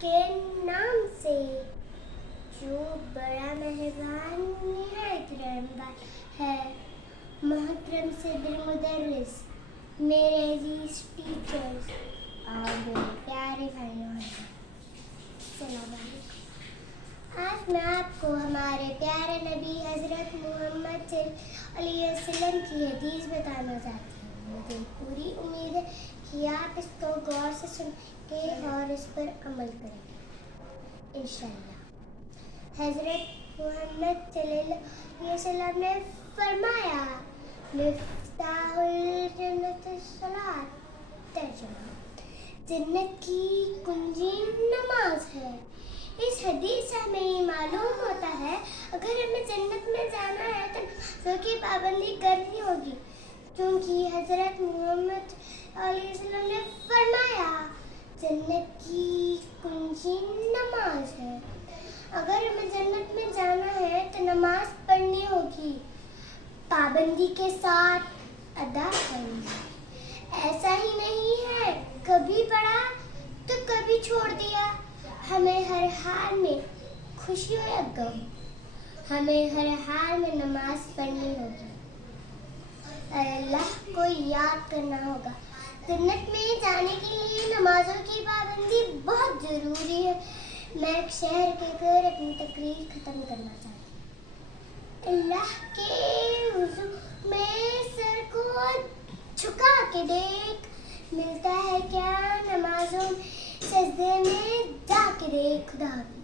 کے نام سے جو بڑا مہربان نہایت رحم والا ہے. محترم صدر مدرس، میرے عزیز ٹیچرز اور میرے پیارے بھائیوں، السلام علیکم. آج میں آپ کو ہمارے پیارے نبی حضرت محمد صلی اللہ علیہ وسلم کی حدیث بتانا چاہتی ہوں. مجھے پوری امید ہے کہ آپ اس کو غور سے سن کے اور اس پر عمل کریں گے انشاءاللہ. حضرت محمد صلی اللہ علیہ وسلم نے فرمایا، مفتاح الجنت الصلاۃ. ترجمہ: جنت کی کنجی نماز ہے. اس حدیث سے ہمیں یہ معلوم ہوتا ہے اگر ہمیں جنت میں جانا ہے تو نمازوں کی پابندی کرنی ہوگی، کیونکہ حضرت محمد علیہ وسلم نے فرمایا جنت کی کنجی نماز ہے. اگر ہمیں جنت میں جانا ہے تو نماز پڑھنی ہوگی، پابندی کے ساتھ ادا کرنی. ایسا ہی نہیں ہے کبھی پڑھا تو کبھی چھوڑ دیا. ہمیں ہر حال میں خوشی ہو یا غم، ہمیں ہر حال میں نماز پڑھنی ہوگی، اللہ کو یاد کرنا ہوگا. جنت میں جانے کے لیے نمازوں کی پابندی بہت ضروری ہے. میں ایک شعر کہہ کر اپنی تقریر ختم کرنا چاہتی ہوں. اللہ کے حضور میں سر کو جھکا کے دیکھ، ملتا ہے کیا نمازوں میں، سجدے میں جا کے دیکھ. خدا حافظ.